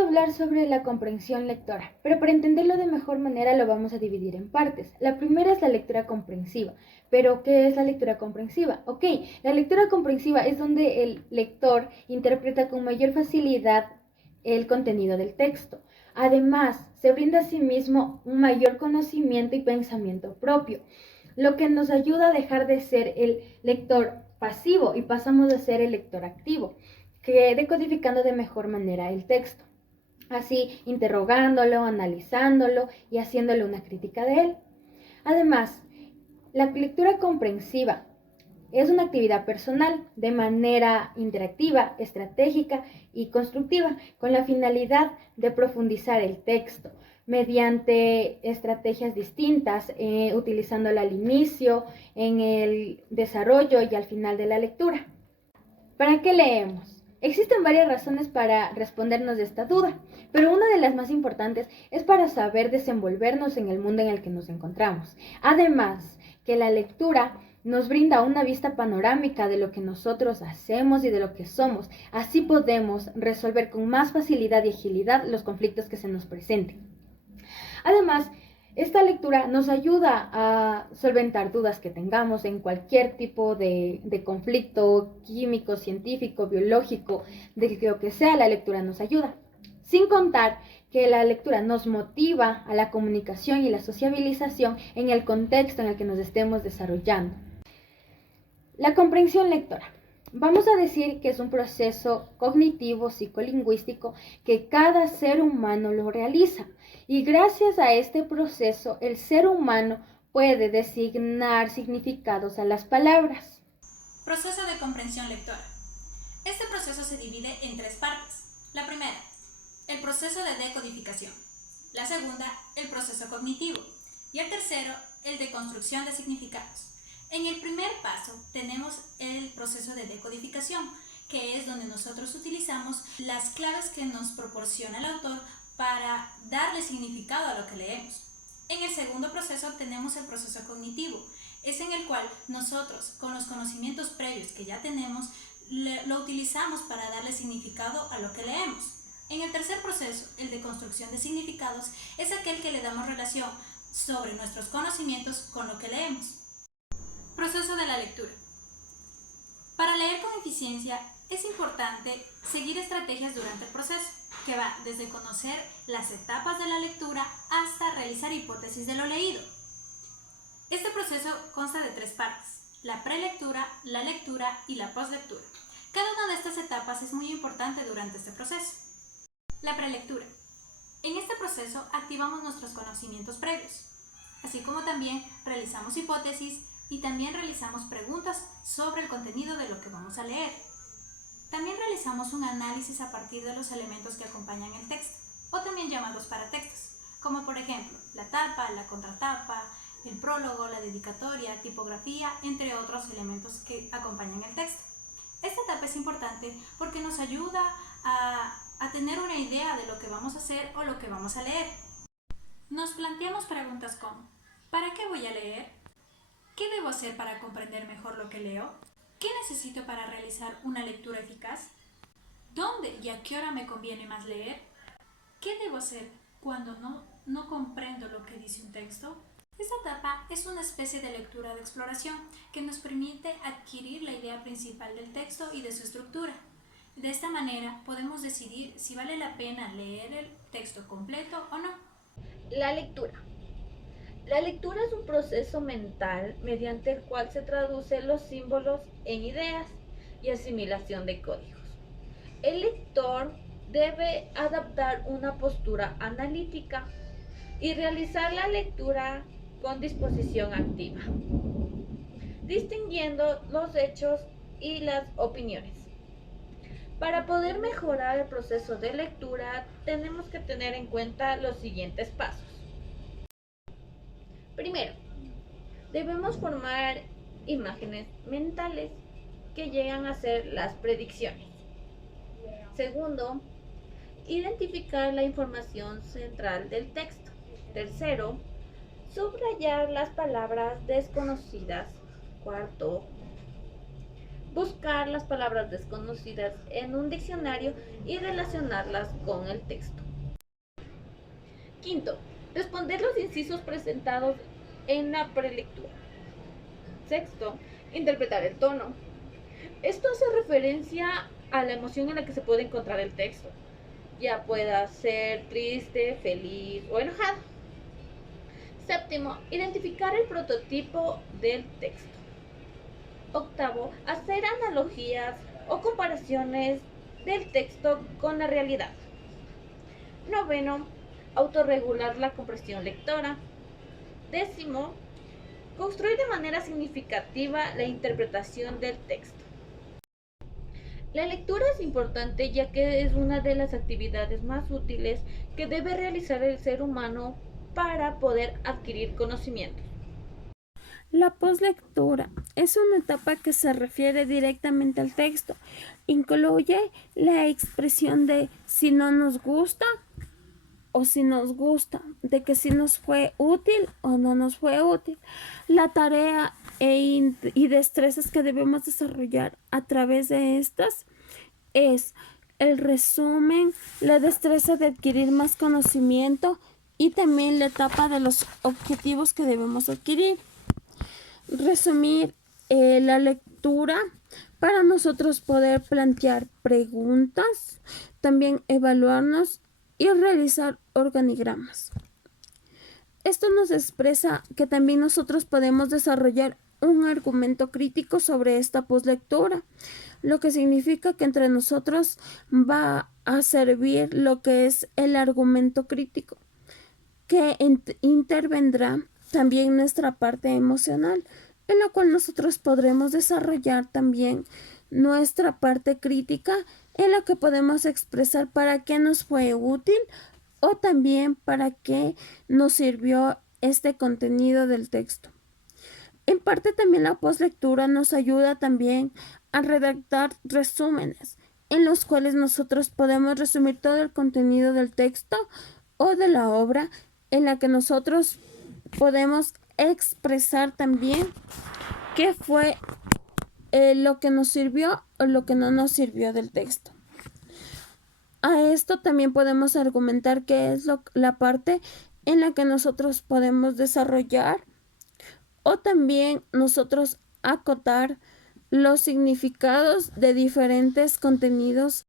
de hablar sobre la comprensión lectora, pero para entenderlo de mejor manera lo vamos a dividir en partes. La primera es la lectura comprensiva. ¿Pero qué es la lectura comprensiva? Ok, la lectura comprensiva es donde el lector interpreta con mayor facilidad el contenido del texto. Además, se brinda a sí mismo un mayor conocimiento y pensamiento propio, lo que nos ayuda a dejar de ser el lector pasivo y pasamos a ser el lector activo, que decodificando de mejor manera el texto, así interrogándolo, analizándolo y haciéndole una crítica de él. Además, la lectura comprensiva es una actividad personal de manera interactiva, estratégica y constructiva, con la finalidad de profundizar el texto mediante estrategias distintas, utilizándola al inicio, en el desarrollo y al final de la lectura. ¿Para qué leemos? Existen varias razones para respondernos de esta duda, pero una de las más importantes es para saber desenvolvernos en el mundo en el que nos encontramos. Además, que la lectura nos brinda una vista panorámica de lo que nosotros hacemos y de lo que somos. Así podemos resolver con más facilidad y agilidad los conflictos que se nos presenten. Además, esta lectura nos ayuda a solventar dudas que tengamos en cualquier tipo de conflicto químico, científico, biológico, de lo que sea, la lectura nos ayuda. Sin contar que la lectura nos motiva a la comunicación y la sociabilización en el contexto en el que nos estemos desarrollando. La comprensión lectora. Vamos a decir que es un proceso cognitivo psicolingüístico que cada ser humano lo realiza y gracias a este proceso el ser humano puede designar significados a las palabras. Proceso de comprensión lectora. Este proceso se divide en tres partes. La primera, el proceso de decodificación. La segunda, el proceso cognitivo. Y el tercero, el de construcción de significados. En el primer paso tenemos el proceso de decodificación, que es donde nosotros utilizamos las claves que nos proporciona el autor para darle significado a lo que leemos. En el segundo proceso tenemos el proceso cognitivo, es en el cual nosotros, con los conocimientos previos que ya tenemos, lo utilizamos para darle significado a lo que leemos. En el tercer proceso, el de construcción de significados, es aquel que le damos relación sobre nuestros conocimientos con lo que leemos. Proceso de la lectura. Para leer con eficiencia es importante seguir estrategias durante el proceso, que va desde conocer las etapas de la lectura hasta realizar hipótesis de lo leído. Este proceso consta de tres partes: la prelectura, la lectura y la postlectura. Cada una de estas etapas es muy importante durante este proceso. La prelectura. En este proceso activamos nuestros conocimientos previos, así como también realizamos hipótesis y también realizamos preguntas sobre el contenido de lo que vamos a leer. También realizamos un análisis a partir de los elementos que acompañan el texto, o también llamados paratextos, como por ejemplo la tapa, la contratapa, el prólogo, la dedicatoria, tipografía, entre otros elementos que acompañan el texto. Esta etapa es importante porque nos ayuda a tener una idea de lo que vamos a hacer o lo que vamos a leer. Nos planteamos preguntas como: ¿para qué voy a leer? ¿Qué debo hacer para comprender mejor lo que leo? ¿Qué necesito para realizar una lectura eficaz? ¿Dónde y a qué hora me conviene más leer? ¿Qué debo hacer cuando no comprendo lo que dice un texto? Esta etapa es una especie de lectura de exploración que nos permite adquirir la idea principal del texto y de su estructura. De esta manera podemos decidir si vale la pena leer el texto completo o no. La lectura. La lectura es un proceso mental mediante el cual se traducen los símbolos en ideas y asimilación de códigos. El lector debe adaptar una postura analítica y realizar la lectura con disposición activa, distinguiendo los hechos y las opiniones. Para poder mejorar el proceso de lectura, tenemos que tener en cuenta los siguientes pasos. Primero, debemos formar imágenes mentales que llegan a ser las predicciones. Segundo, identificar la información central del texto. Tercero, subrayar las palabras desconocidas. Cuarto, buscar las palabras desconocidas en un diccionario y relacionarlas con el texto. Quinto, responder los incisos presentados en la prelectura. Sexto, interpretar el tono. Esto hace referencia a la emoción en la que se puede encontrar el texto, ya pueda ser triste, feliz o enojado. Séptimo, identificar el prototipo del texto. Octavo, hacer analogías o comparaciones del texto con la realidad. Noveno, autorregular la comprensión lectora. Décimo, construir de manera significativa la interpretación del texto. La lectura es importante ya que es una de las actividades más útiles que debe realizar el ser humano para poder adquirir conocimientos. La poslectura es una etapa que se refiere directamente al texto. Incluye la expresión de si no nos gusta o si nos gusta, de que si nos fue útil o no nos fue útil. La tarea y destrezas que debemos desarrollar a través de estas es el resumen, la destreza de adquirir más conocimiento y también la etapa de los objetivos que debemos adquirir. Resumir la lectura para nosotros poder plantear preguntas, también evaluarnos y realizar organigramas. Esto nos expresa que también nosotros podemos desarrollar un argumento crítico sobre esta poslectura, lo que significa que entre nosotros va a servir lo que es el argumento crítico, que intervendrá también nuestra parte emocional, en la cual nosotros podremos desarrollar también nuestra parte crítica, en la que podemos expresar para qué nos fue útil o también para qué nos sirvió este contenido del texto. En parte también la poslectura nos ayuda también a redactar resúmenes, en los cuales nosotros podemos resumir todo el contenido del texto o de la obra, en la que nosotros podemos expresar también qué fue lo que nos sirvió o lo que no nos sirvió del texto. A esto también podemos argumentar que es la parte en la que nosotros podemos desarrollar o también nosotros acotar los significados de diferentes contenidos